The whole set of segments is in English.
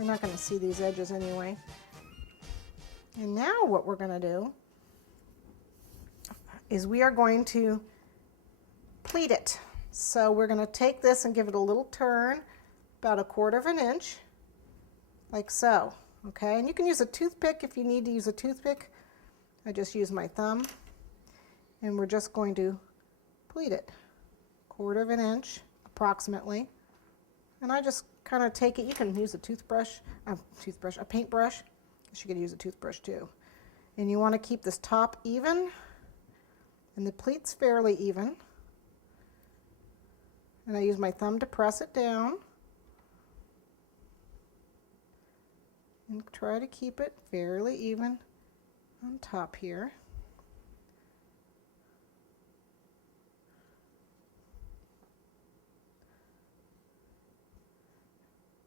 We're not going to see these edges anyway. And now what we're going to do is we are going to pleat it. So we're going to take this and give it a little turn, about 1/4 inch, like so. Okay, and you can use a toothpick if you need to use a toothpick. I just use my thumb, and we're just going to pleat it 1/4 inch approximately. And I just kind of take it. You can use a a paintbrush. You could use a toothbrush too. And you want to keep this top even, and the pleat's fairly even. And I use my thumb to press it down. And try to keep it fairly even on top here.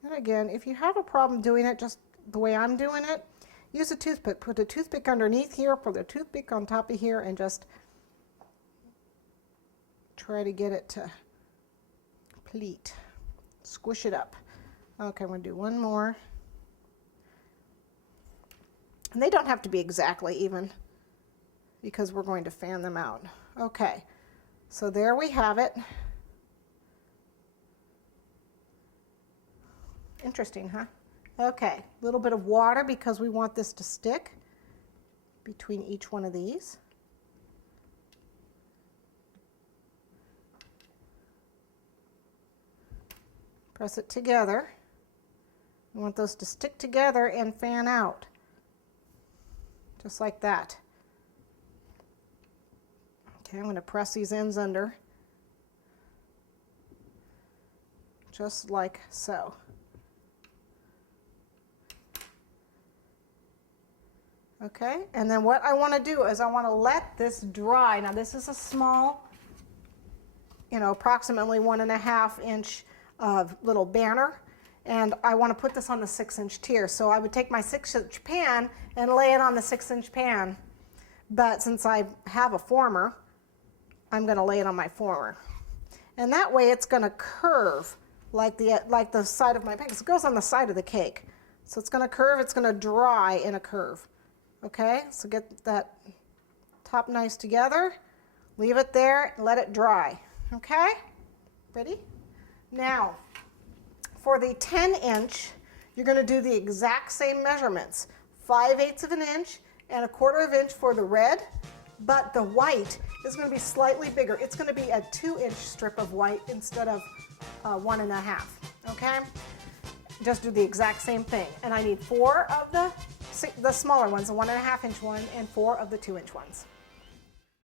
And again, if you have a problem doing it just the way I'm doing it, use a toothpick. Put a toothpick underneath here, put a toothpick on top of here, and just try to get it to pleat. Squish it up. Okay, I'm going to do one more. And they don't have to be exactly even because we're going to fan them out. Okay, so there we have it. Interesting, huh? Okay, a little bit of water because we want this to stick between each one of these. Press it together. We want those to stick together and fan out. Just like that. Okay, I'm going to press these ends under. Just like so. Okay, and then what I want to do is I want to let this dry. Now this is a small, approximately 1.5 inch little banner. And I want to put this on the 6-inch tier. So I would take my 6-inch pan and lay it on the 6-inch pan. But since I have a former, I'm going to lay it on my former. And that way it's going to curve like the side of my pan. 'Cause it goes on the side of the cake. So it's going to curve, it's going to dry in a curve. Okay, so get that top nice together. Leave it there, let it dry. Okay, ready? Now, for the 10-inch, you're going to do the exact same measurements. 5/8 of an inch and 1/4 inch for the red, but the white is going to be slightly bigger. It's going to be a 2-inch strip of white instead of 1.5. Okay? Just do the exact same thing. And I need 4 of the smaller ones, the 1.5 inch one, and 4 of the 2-inch ones.